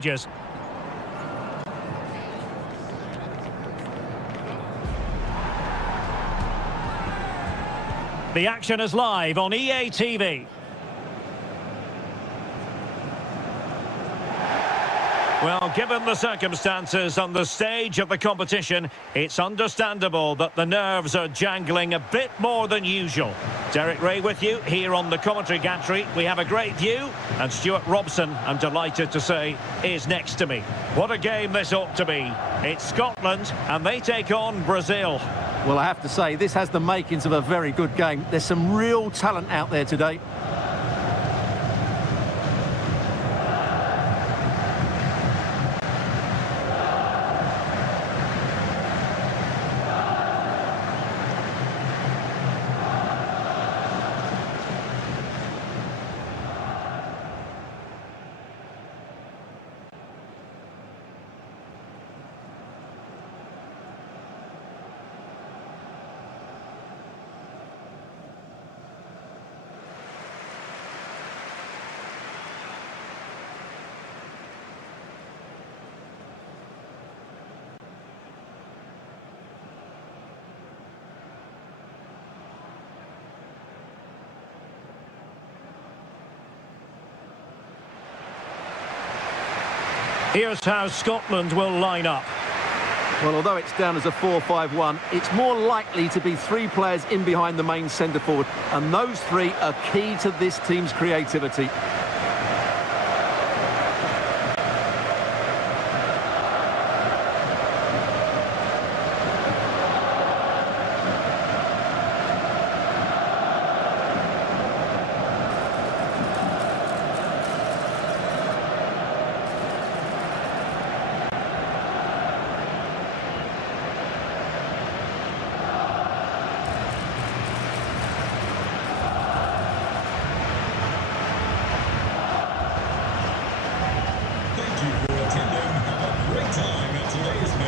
The action is live on EA TV. Well, given the circumstances on the stage of the competition, it's understandable that the nerves are jangling a bit more than usual. Derek Ray with you here on the commentary gantry. We have a great view, and Stuart Robson, I'm delighted to say, is next to me. What a game this ought to be. It's Scotland, and they take on Brazil. Well, I have to say, this has the makings of a very good game. There's some real talent out there today. Here's how Scotland will line up. Well, although it's down as a 4-5-1, it's more likely to be three players in behind the main centre forward, and those three are key to this team's creativity.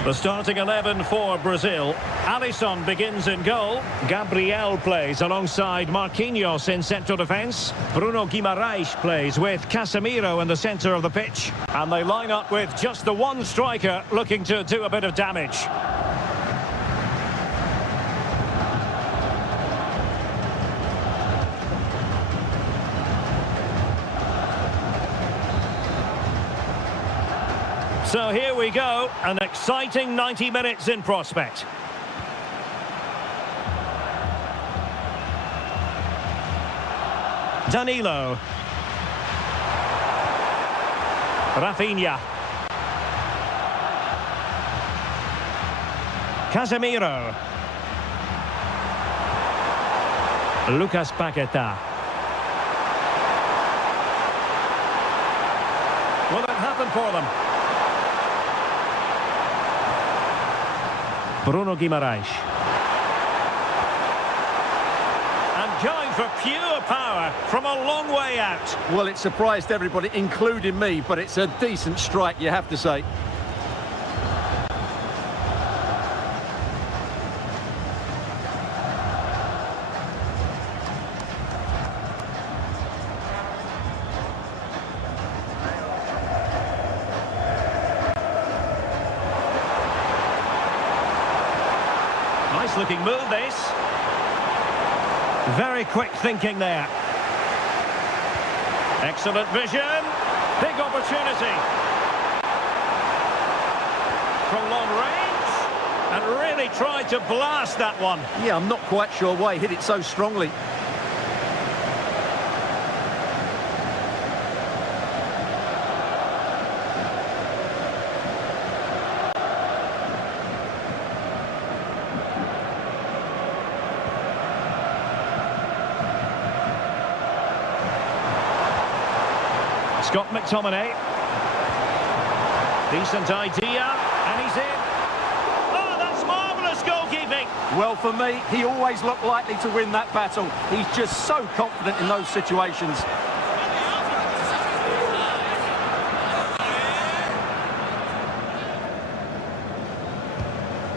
The starting 11 for Brazil. Alisson begins in goal. Gabriel plays alongside Marquinhos in central defence. Bruno Guimaraes plays with Casemiro in the centre of the pitch. And they line up with just the one striker looking to do a bit of damage. So here we go, an exciting 90 minutes in prospect. Danilo. Rafinha. Casemiro. Lucas Paqueta. Will it happen for them? Bruno Guimaraes. And going for pure power from a long way out. Well, it surprised everybody, including me, but it's a decent strike, you have to say. Nice looking move, this. Very quick thinking there. Excellent vision. Big opportunity. From long range. And really tried to blast that one. Yeah, I'm not quite sure why he hit it so strongly. Scott McTominay. Decent idea, and he's in. Oh, that's marvellous goalkeeping. Well, for me, he always looked likely to win that battle. He's just so confident in those situations.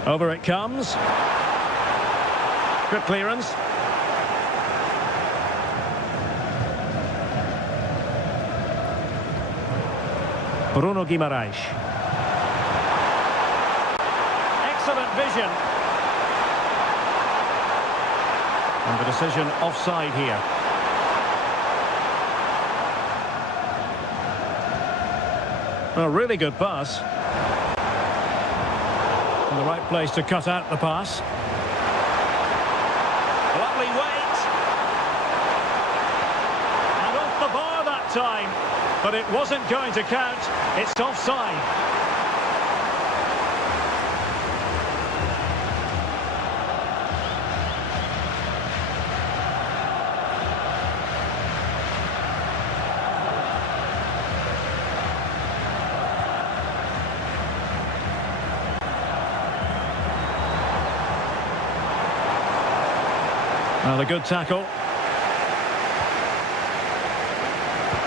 Over it comes. Good clearance. Bruno Guimaraes. Excellent vision. And the decision offside here. A really good pass. In the right place to cut out the pass. Lovely weight. And off the bar that time. But it wasn't going to count. It's offside. Well, a good tackle.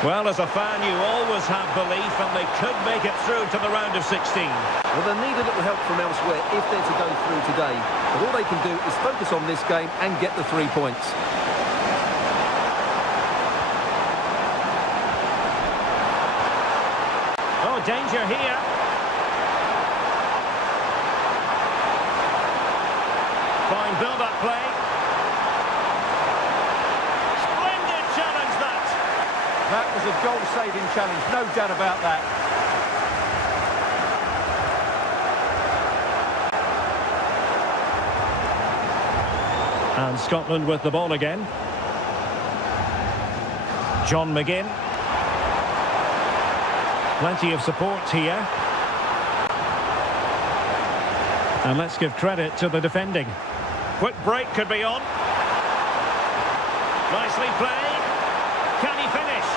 Well, as a fan, you always have belief, and they could make it through to the round of 16. Well, they need a little help from elsewhere if they're to go through today. But all they can do is focus on this game and get the 3 points. Oh, danger here. Fine build-up play. That was a goal-saving challenge, no doubt about that. And Scotland with the ball again. John McGinn. Plenty of support here. And let's give credit to the defending. Quick break could be on. Nicely played. Can he finish?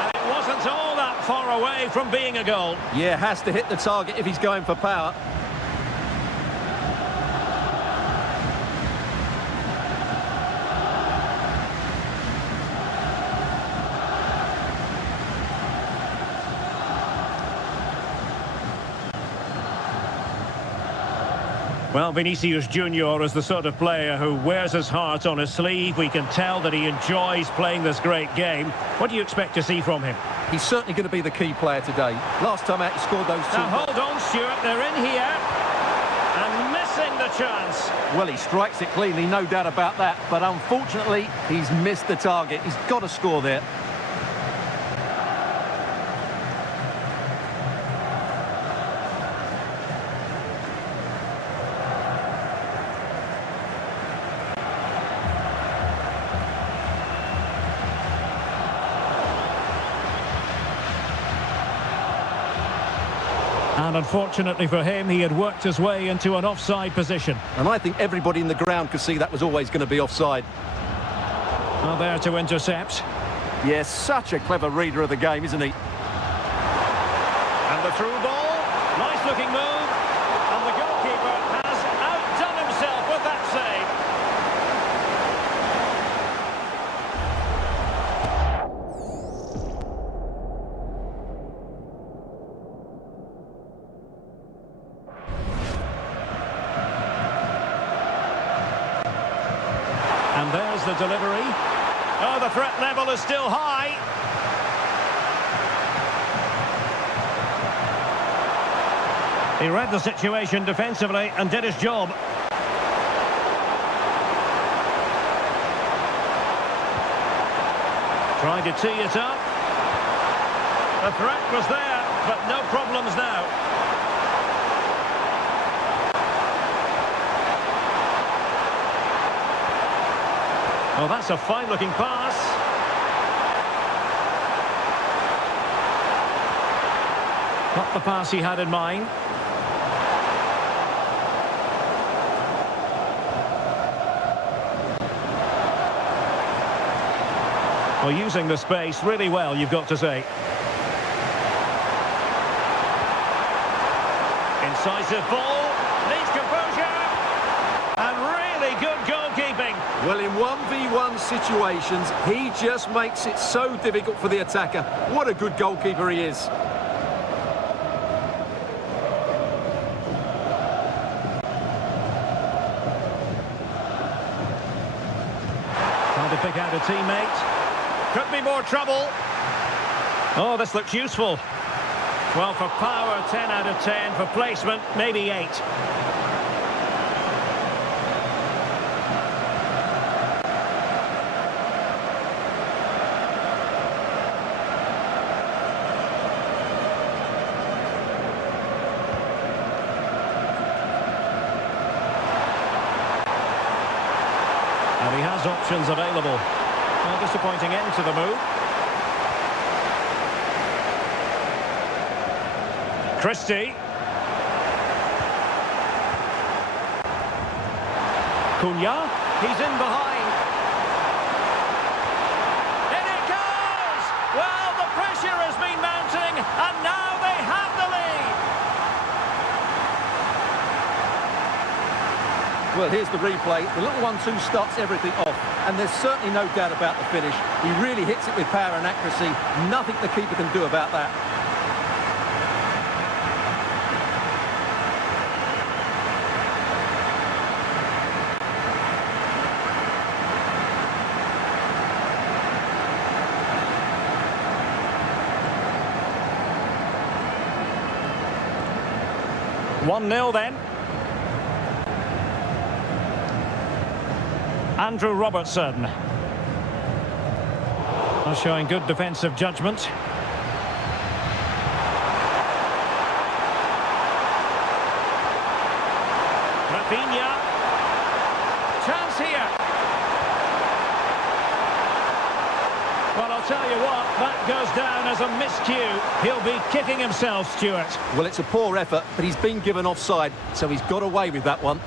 And it wasn't all that far away from being a goal. Yeah, has to hit the target if he's going for power. Well, Vinicius Junior is the sort of player who wears his heart on his sleeve. We can tell that he enjoys playing this great game. What do you expect to see from him? He's certainly going to be the key player today. Last time out, he scored those 2. Now, hold on, Stuart. They're in here. And missing the chance. Well, he strikes it cleanly, no doubt about that. But unfortunately, he's missed the target. He's got to score there. And unfortunately for him, he had worked his way into an offside position. And I think everybody in the ground could see that was always going to be offside. Well, there to intercept. Yes, such a clever reader of the game, isn't he? And the through ball. Nice looking move. And the goalkeeper has outdone himself with that save. And there's the delivery. Oh, the threat level is still high. He read the situation defensively and did his job. Trying to tee it up. The threat was there, but no problems now. Oh, that's a fine-looking pass. Not the pass he had in mind. Well, using the space really well, you've got to say. Incisive ball, needs composure, and really good goalkeeping. Well, in 1v1 situations, he just makes it so difficult for the attacker. What a good goalkeeper he is. Trying to pick out a teammate. Could be more trouble. Oh, this looks useful. Well, for power, 10 out of 10. For placement, maybe 8. And he has options available. A disappointing end to the move. Christie. Cunha. He's in behind. In it goes! Well, the pressure has been mounting, and now they have the lead. Well, here's the replay. The little 1-2 starts everything off, and there's certainly no doubt about the finish. He really hits it with power and accuracy. Nothing the keeper can do about that. One 0 then. Andrew Robertson. Showing good defensive judgment. Rafinha. Chance here. Well, I'll tell you what, that goes down as a miscue. He'll be kicking himself, Stuart. Well, it's a poor effort, but he's been given offside, so he's got away with that one.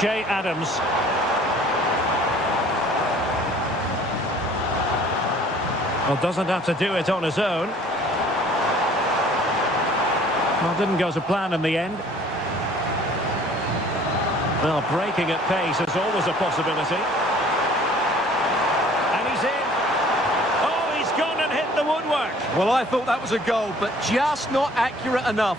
Che Adams. Well, doesn't have to do it on his own. Well, didn't go to plan in the end. Well, breaking at pace is always a possibility. And he's in. Oh, he's gone and hit the woodwork. Well, I thought that was a goal, but just not accurate enough.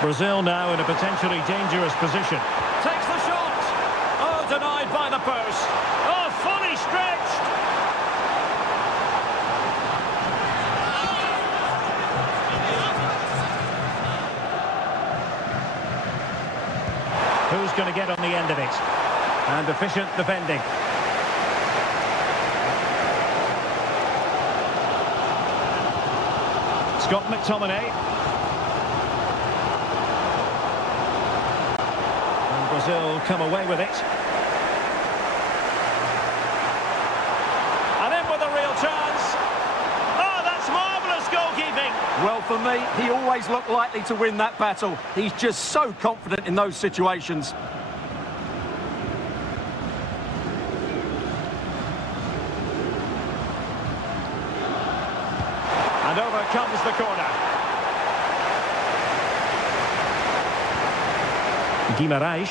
Brazil now in a potentially dangerous position. Takes the shot. Oh, denied by the post. Oh, fully stretched. Who's going to get on the end of it? And efficient defending. Scott McTominay. Brazil come away with it. And in with a real chance. Oh, that's marvellous goalkeeping. Well, for me, he always looked likely to win that battle. He's just so confident in those situations. And over comes the corner. Guimarães.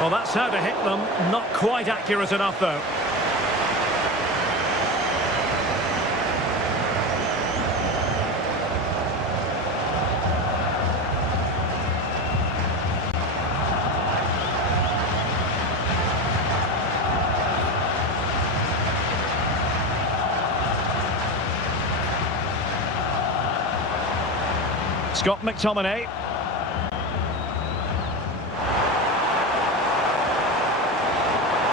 Well, that's how to hit them. Not quite accurate enough, though. Scott McTominay.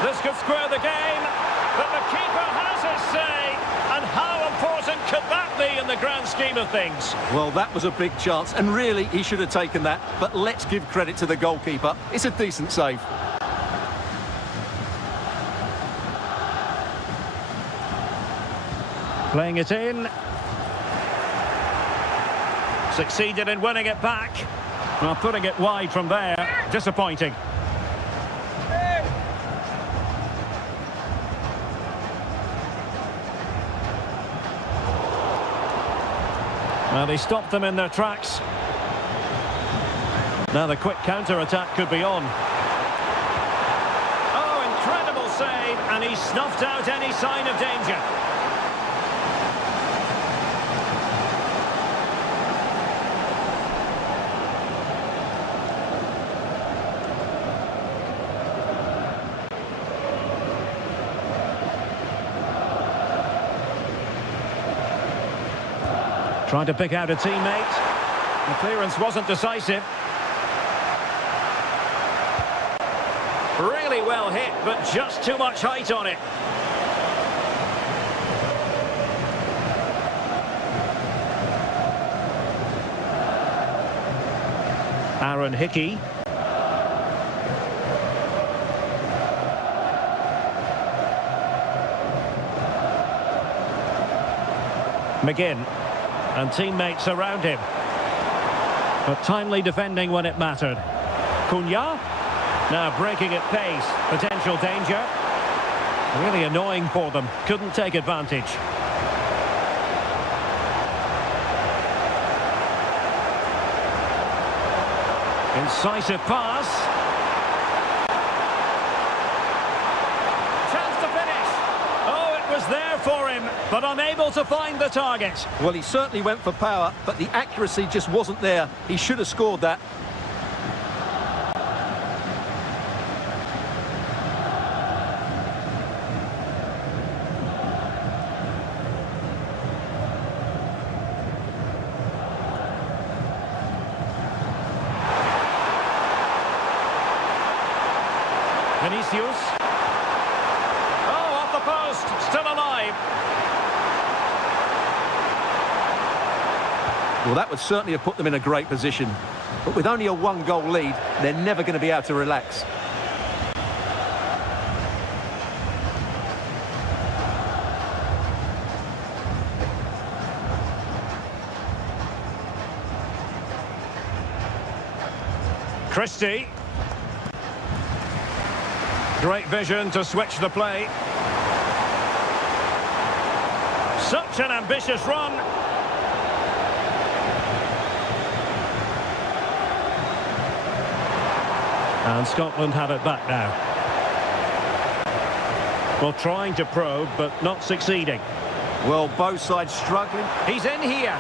This could square the game, but the keeper has his say. And how important could that be in the grand scheme of things? Well, that was a big chance, and really, he should have taken that. But let's give credit to the goalkeeper. It's a decent save. Playing it in. Succeeded in winning it back. Well, putting it wide from there. Disappointing. Well, they stopped them in their tracks. Now the quick counter-attack could be on. Oh, incredible save, and he snuffed out any sign of danger. Trying to pick out a teammate. The clearance wasn't decisive. Really well hit, but just too much height on it. Aaron Hickey. McGinn. And teammates around him. But timely defending when it mattered. Cunha. Now breaking at pace. Potential danger. Really annoying for them. Couldn't take advantage. Incisive pass. Chance to finish. Oh, it was there for him, but unable to find the target. Well, he certainly went for power, but the accuracy just wasn't there. He should have scored that. Vinicius. Oh, off the post, still alive. Well, that would certainly have put them in a great position. But with only a one-goal lead, they're never going to be able to relax. Christie. Great vision to switch the play. Such an ambitious run. And Scotland have it back now. Well, trying to probe, but not succeeding. Well, both sides struggling. He's in here.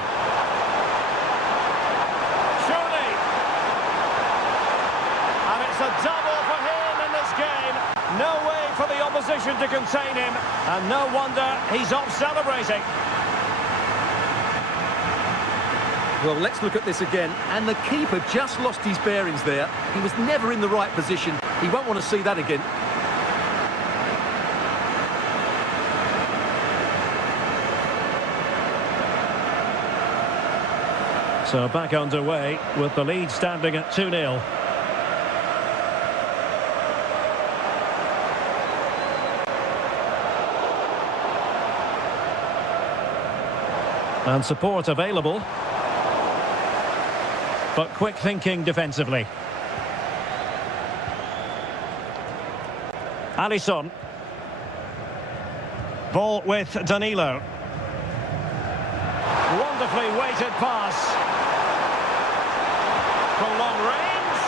Surely. And it's a double for him in this game. No way for the opposition to contain him. And no wonder he's off celebrating. Well, let's look at this again. And the keeper just lost his bearings there. He was never in the right position. He won't want to see that again. So back underway with the lead standing at 2-0. And support available. But quick thinking defensively. Alisson. Ball with Danilo. Wonderfully weighted pass. From long range.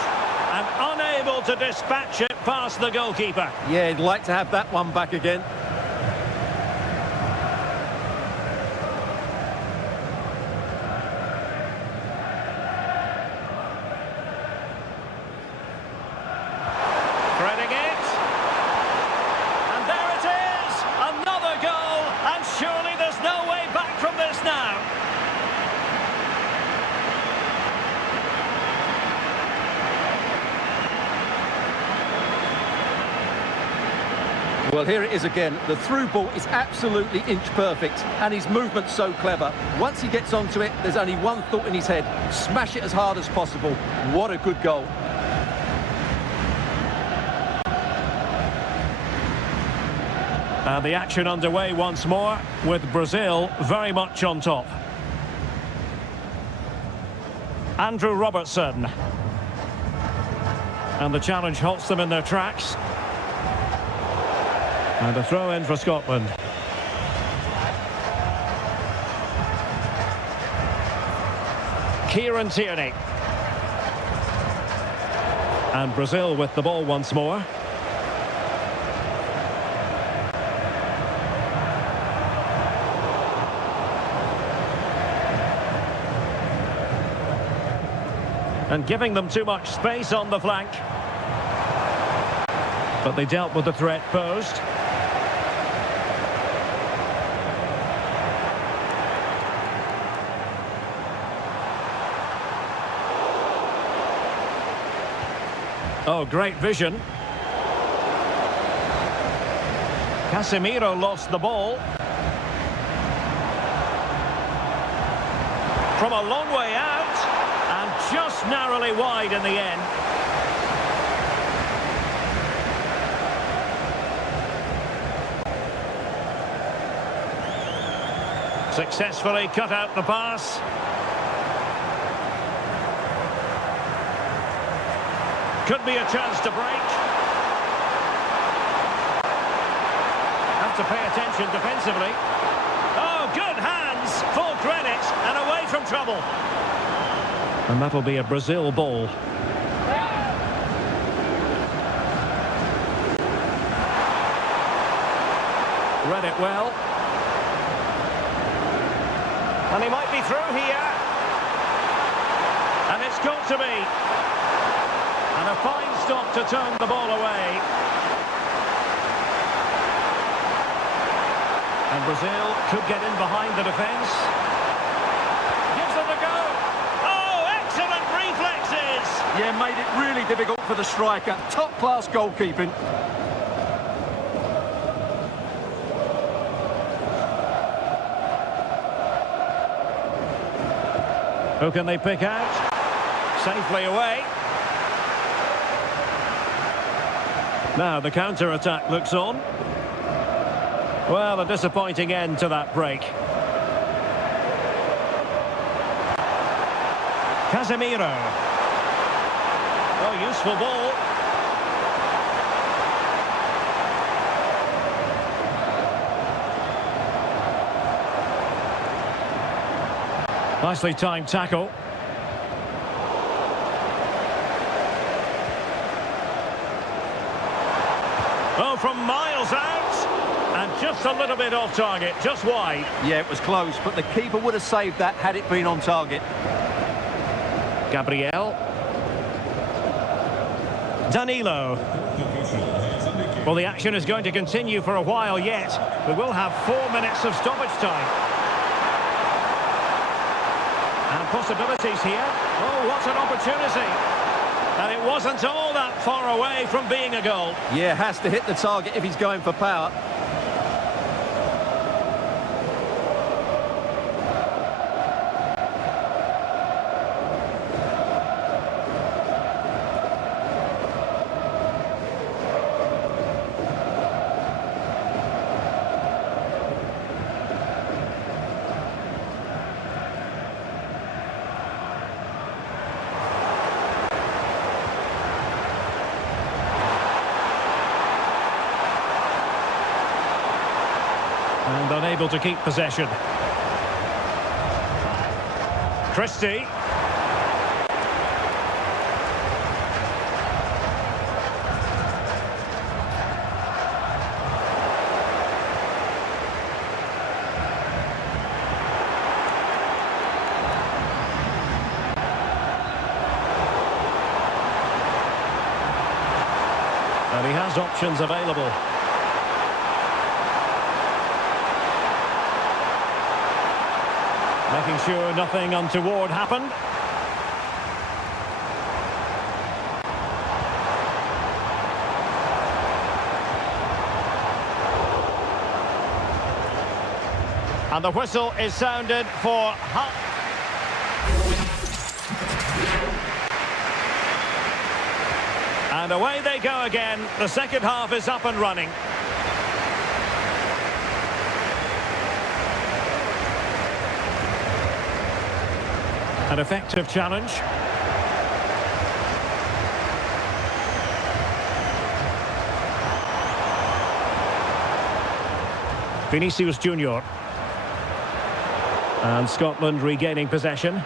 And unable to dispatch it past the goalkeeper. Yeah, he'd like to have that one back again. Well, here it is again. The through ball is absolutely inch perfect, and his movement's so clever. Once he gets onto it, there's only one thought in his head: smash it as hard as possible. What a good goal. And the action underway once more, with Brazil very much on top. Andrew Robertson. And the challenge halts them in their tracks. And a throw in for Scotland. Kieran Tierney. And Brazil with the ball once more. And giving them too much space on the flank. But they dealt with the threat posed. Oh, great vision. Casemiro lost the ball. From a long way out, and just narrowly wide in the end. Successfully cut out the pass. Could be a chance to break. Have to pay attention defensively. Oh, good hands, full credit, and away from trouble. And that'll be a Brazil ball. Read it well. And he might be through here. And it's got to be. And a fine stop to turn the ball away. And Brazil could get in behind the defence. Gives it a go. Oh, excellent reflexes! Yeah, made it really difficult for the striker. Top-class goalkeeping. Who can they pick out? Safely away. Now the counter-attack looks on. Well, a disappointing end to that break. Casemiro. Oh, useful ball. Nicely timed tackle. Oh, from miles out, and just a little bit off target, just wide. Yeah, it was close, but the keeper would have saved that had it been on target. Gabriel. Danilo. Well, the action is going to continue for a while yet. We will have 4 minutes of stoppage time. And possibilities here. Oh, what an opportunity. And it wasn't all that far away from being a goal. Yeah, has to hit the target if he's going for power. And unable to keep possession. Christie. And he has options available. Making sure nothing untoward happened. And the whistle is sounded for half. And away they go again. The second half is up and running. An effective challenge. Vinicius Junior. And Scotland regaining possession.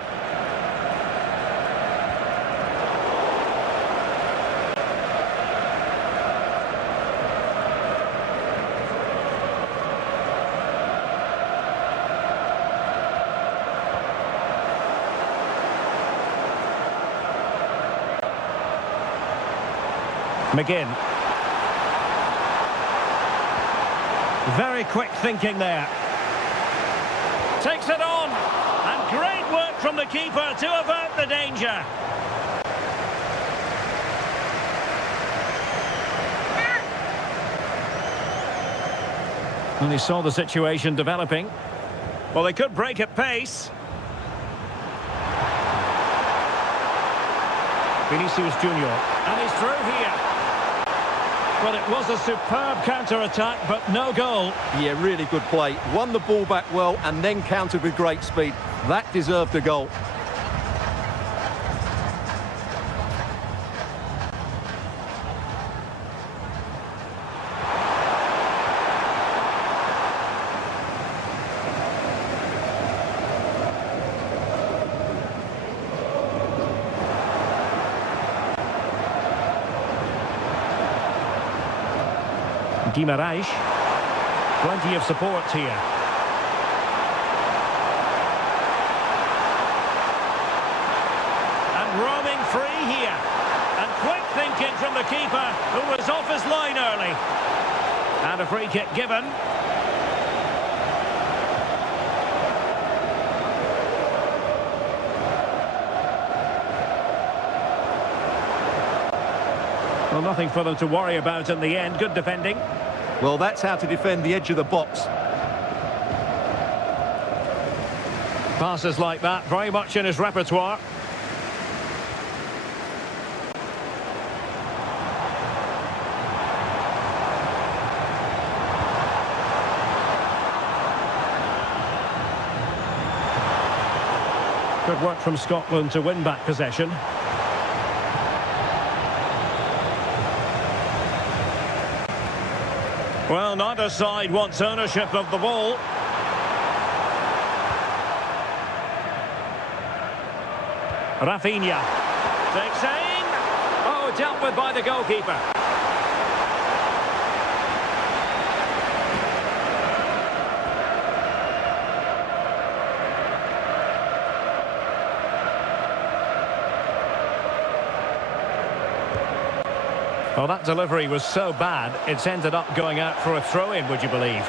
McGinn. Very quick thinking there. Takes it on. And great work from the keeper to avert the danger. And he saw the situation developing. Well, they could break at pace. Vinicius Junior. And he's through here. Well, it was a superb counter-attack, but no goal. Yeah, really good play. Won the ball back well and then countered with great speed. That deserved a goal. Guimaraes. Plenty of support here. And roaming free here. And quick thinking from the keeper, who was off his line early. And a free kick given. Well, nothing for them to worry about in the end. Good defending. Well, that's how to defend the edge of the box. Passes like that, very much in his repertoire. Good work from Scotland to win back possession. Well, neither side wants ownership of the ball. Rafinha takes aim. Oh, dealt with by the goalkeeper. Well, that delivery was so bad, it's ended up going out for a throw-in, would you believe?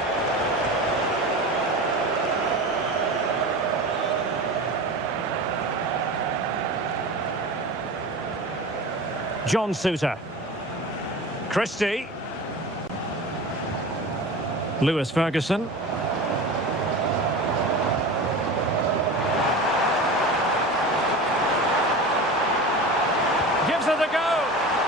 John Souttar. Christie. Lewis Ferguson. Gives it a go.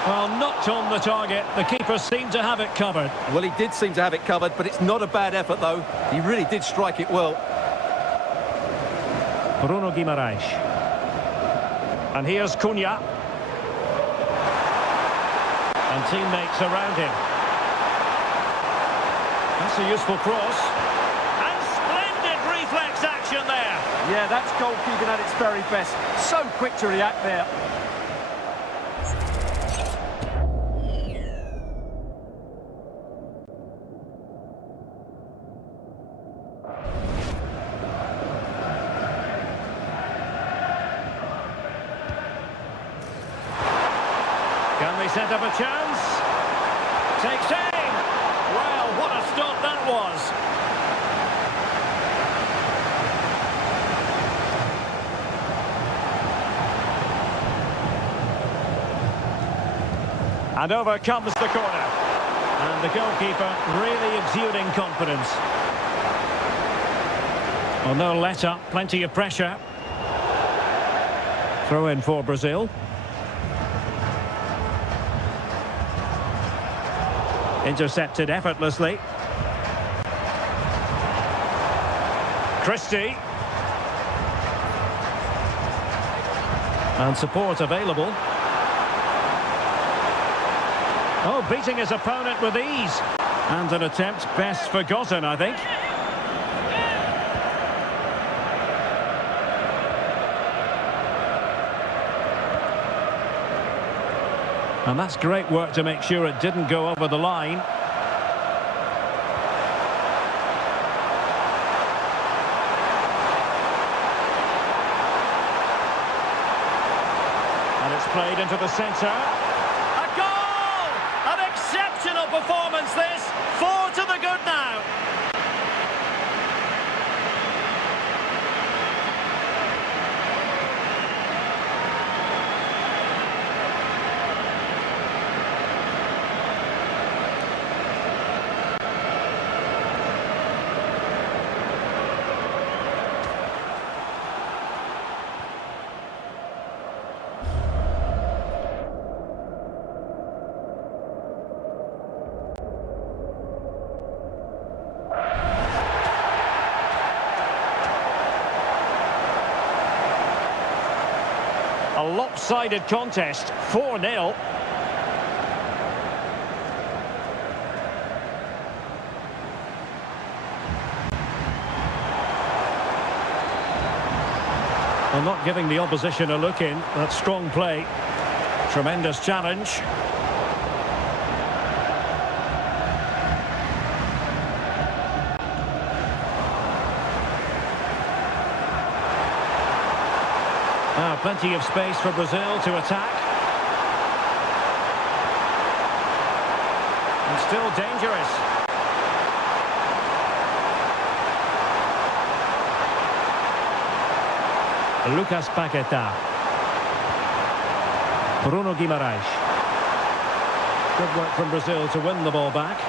Well, not on the target. The keeper seemed to have it covered. Well, he did seem to have it covered, but it's not a bad effort, though. He really did strike it well. Bruno Guimaraes. And here's Cunha. And teammates around him. That's a useful cross. And splendid reflex action there. Yeah, that's goalkeeping at its very best. So quick to react there. Can they set up a chance? Takes aim. Well, what a stop that was. And over comes the corner. And the goalkeeper really exuding confidence. Well, no let-up, plenty of pressure. Throw in for Brazil. Intercepted effortlessly. Christie. And support available. Oh, beating his opponent with ease. And an attempt best forgotten, I think. And that's great work to make sure it didn't go over the line. And it's played into the centre. A goal! performance this. 4 to the good now. A lopsided contest, 4-0. Well, not giving the opposition a look in. That's strong play. Tremendous challenge. Plenty of space for Brazil to attack. And still dangerous. Lucas Paquetá. Bruno Guimarães. Good work from Brazil to win the ball back.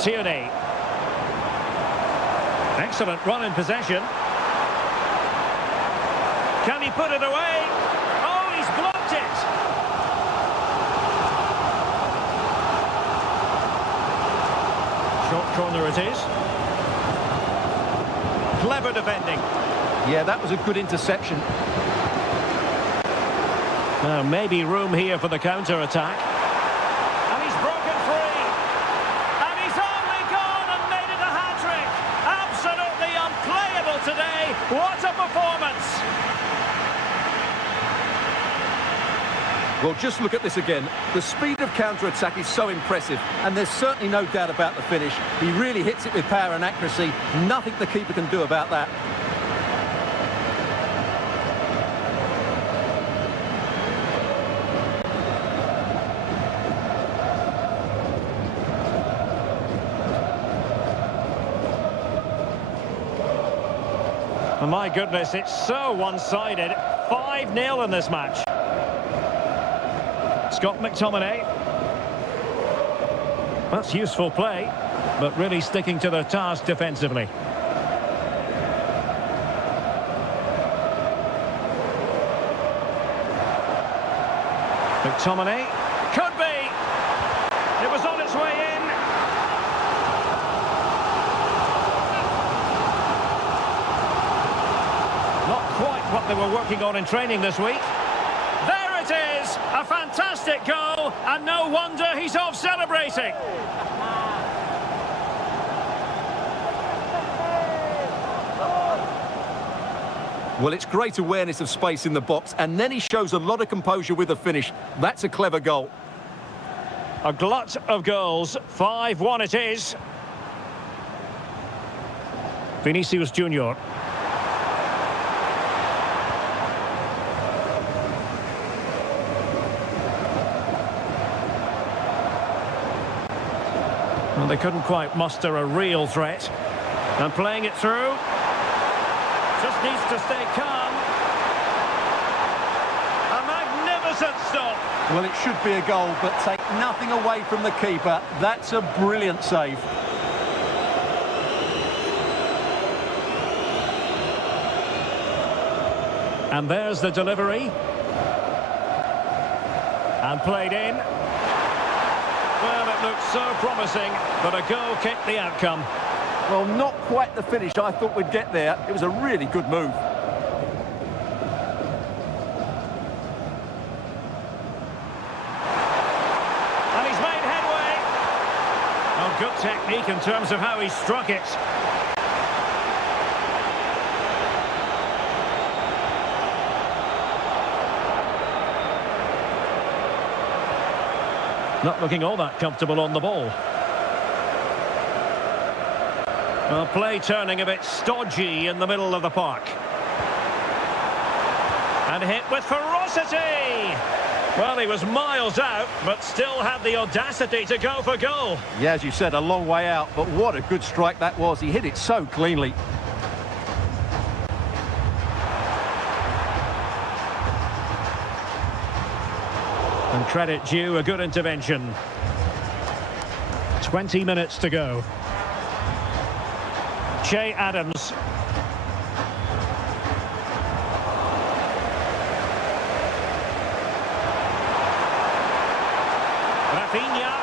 Tierney. Excellent run in possession. Can he put it away? Oh, he's blocked it. Short corner it is. Clever defending. Yeah, that was a good interception. Now, maybe room here for the counter-attack. And he's broken free. And he's only gone and made it a hat-trick. Absolutely unplayable today. What a performance. Well, just look at this again. The speed of counter-attack is so impressive, and there's certainly no doubt about the finish. He really hits it with power and accuracy. Nothing the keeper can do about that. Oh, my goodness, it's so one-sided. 5-0 in this match. Scott McTominay. That's useful play, but really sticking to their task defensively. McTominay. Could be. It was on its way in. Not quite what they were working on in training this week. There it is! A fantastic goal, and no wonder he's off celebrating. Well, it's great awareness of space in the box, and then he shows a lot of composure with the finish. That's a clever goal. A glut of goals. 5-1 it is. Vinicius Junior. Well, they couldn't quite muster a real threat. And playing it through. Just needs to stay calm. A magnificent stop. Well, it should be a goal, but take nothing away from the keeper. That's a brilliant save. And there's the delivery. And played in. Well, it looked so promising, but a goal kicked the outcome. Well, not quite the finish I thought we'd get there. It was a really good move. And he's made headway. Oh, good technique in terms of how he struck it. Not looking all that comfortable on the ball. Well, play turning a bit stodgy in the middle of the park. And hit with ferocity! Well, he was miles out, but still had the audacity to go for goal. Yeah, as you said, a long way out, but what a good strike that was. He hit it so cleanly. And credit due, a good intervention. 20 minutes to go. Che Adams. Rafinha.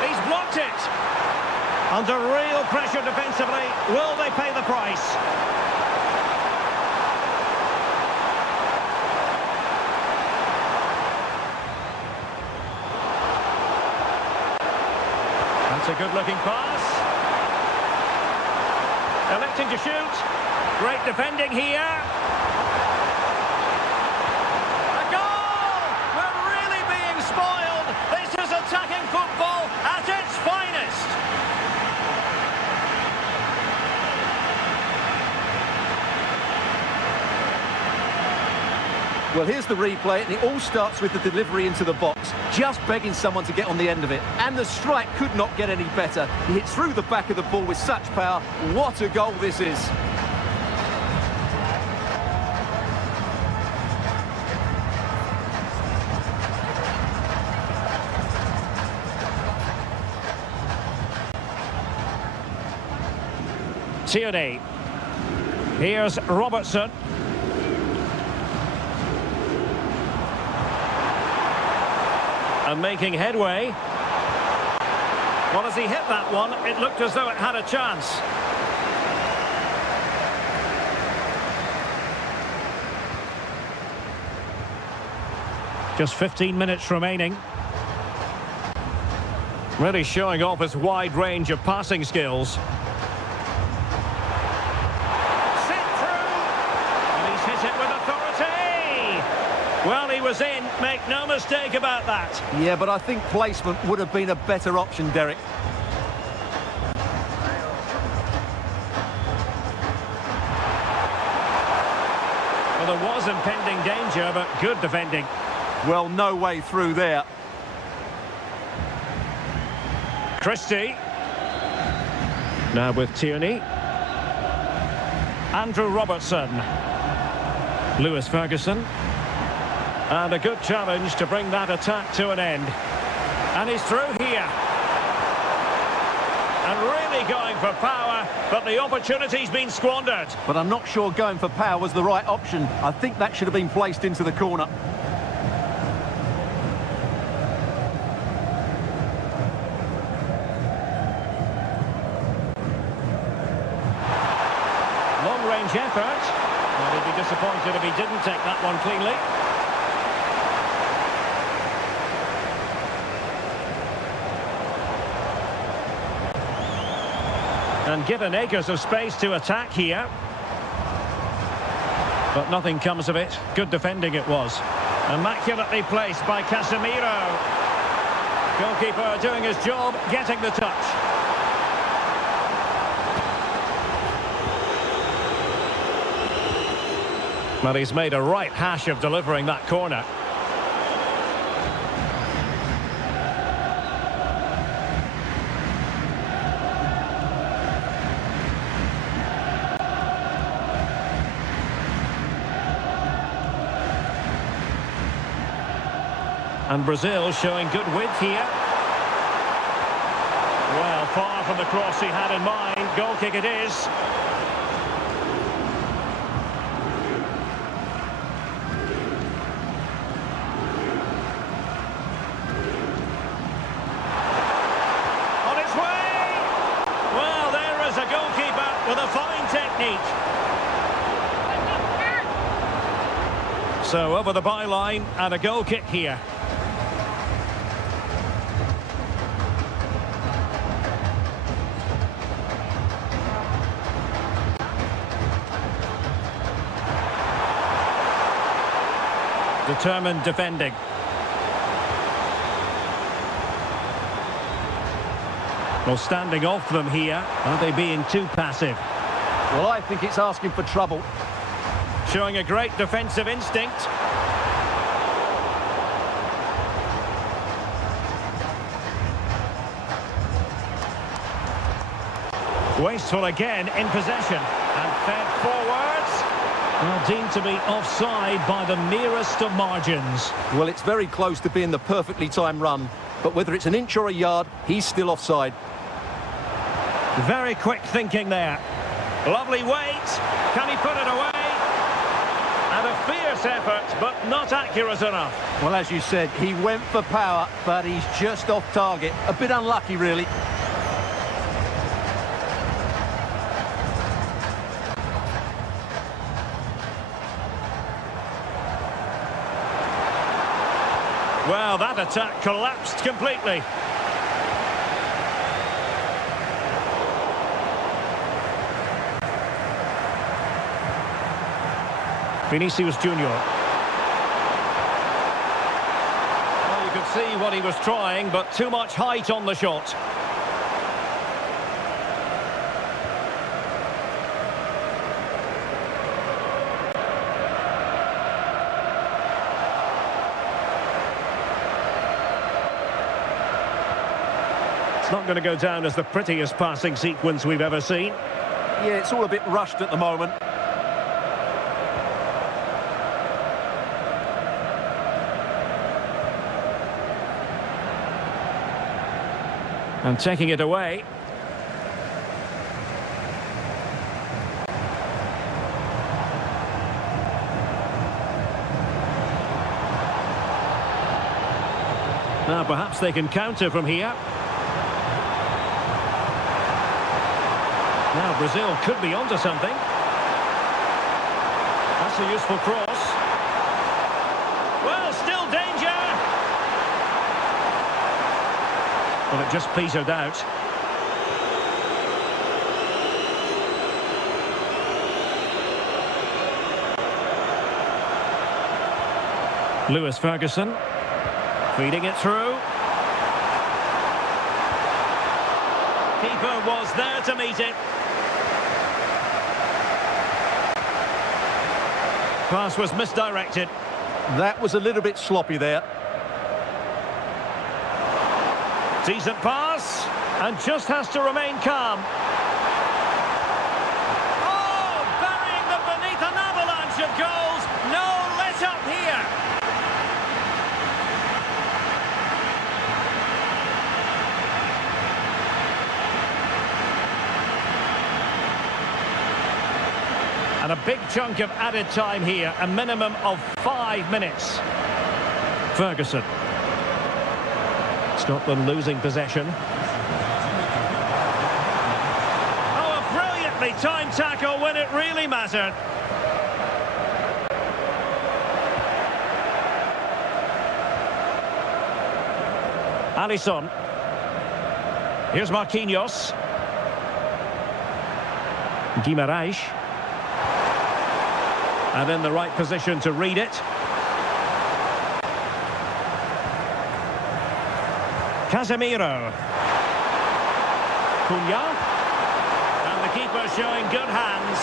He's blocked it. Under real pressure defensively. Will they pay the price? That's a good-looking pass. Electing to shoot. Great defending here. A goal! We're really being spoiled. This is attacking football at its finest. Well, here's the replay, and it all starts with the delivery into the box, just begging someone to get on the end of it. And the strike could not get any better. He hits through the back of the ball with such power. What a goal this is. Tierney. Here's Robertson. And making headway. Well, as he hit that one, it looked as though it had a chance. Just 15 minutes remaining. Really showing off his wide range of passing skills. Well, he was in, make no mistake about that. Yeah, but I think placement would have been a better option, Derek. Well, there was impending danger, but good defending. Well, no way through there. Christie. Now with Tierney. Andrew Robertson. Lewis Ferguson. And a good challenge to bring that attack to an end. And he's through here. And really going for power, but the opportunity's been squandered. But I'm not sure going for power was the right option. I think that should have been placed into the corner. Long-range effort. Well, he'd be disappointed if he didn't take that one cleanly. And given acres of space to attack here. But nothing comes of it. Good defending it was. Immaculately placed by Casemiro. Goalkeeper doing his job, getting the touch. Well, he's made a right hash of delivering that corner. And Brazil showing good width here. Well, far from the cross he had in mind. Goal kick it is. On its way! Well, there is a goalkeeper with a fine technique. So over the byline and a goal kick here. Determined defending. Well, standing off them here. Are they being too passive? Well, I think it's asking for trouble. Showing a great defensive instinct. Wasteful again in possession. And fed forwards. Well, deemed to be offside by the merest of margins. Well, it's very close to being the perfectly timed run. But whether it's an inch or a yard, he's still offside. Very quick thinking there. Lovely weight. Can he put it away? And a fierce effort, but not accurate enough. Well, as you said, he went for power, but he's just off target. A bit unlucky, really. Well, that attack collapsed completely. Vinicius Junior. Well, you could see what he was trying, but too much height on the shot. It's not going to go down as the prettiest passing sequence we've ever seen. Yeah, it's all a bit rushed at the moment. And taking it away. Now perhaps they can counter from here. Now Brazil could be onto something. That's a useful cross. Well, still danger. Well, it just petered out. Lewis Ferguson feeding it through. Keeper was there to meet it. Pass was misdirected. That was a little bit sloppy there. Decent pass, and just has to remain calm. Oh, burying them beneath an avalanche of goals. No let up here. And a big chunk of added time here, a minimum of 5 minutes. Ferguson. Scotland losing possession. Oh, a brilliantly timed tackle when it really mattered. Alisson. Here's Marquinhos. Guimarães. And in the right position to read it. Casemiro. Cunha. And the keeper showing good hands.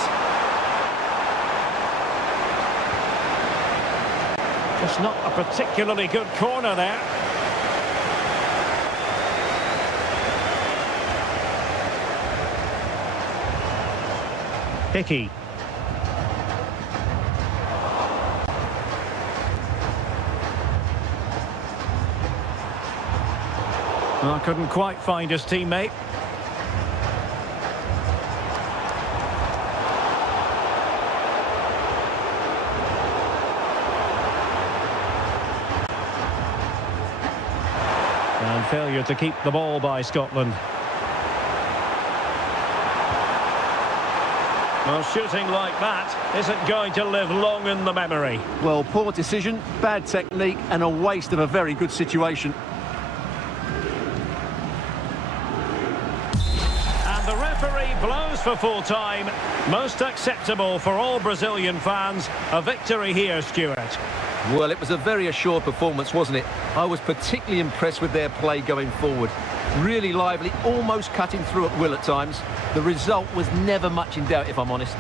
Just not a particularly good corner there. Hickey. Well, couldn't quite find his teammate. And failure to keep the ball by Scotland. Well, shooting like that isn't going to live long in the memory. Well, poor decision, bad technique, and a waste of a very good situation. The referee blows for full time. Most acceptable for all Brazilian fans. A victory here, Stuart. Well, it was a very assured performance, wasn't it? I was particularly impressed with their play going forward. Really lively, almost cutting through at will at times. The result was never much in doubt, if I'm honest.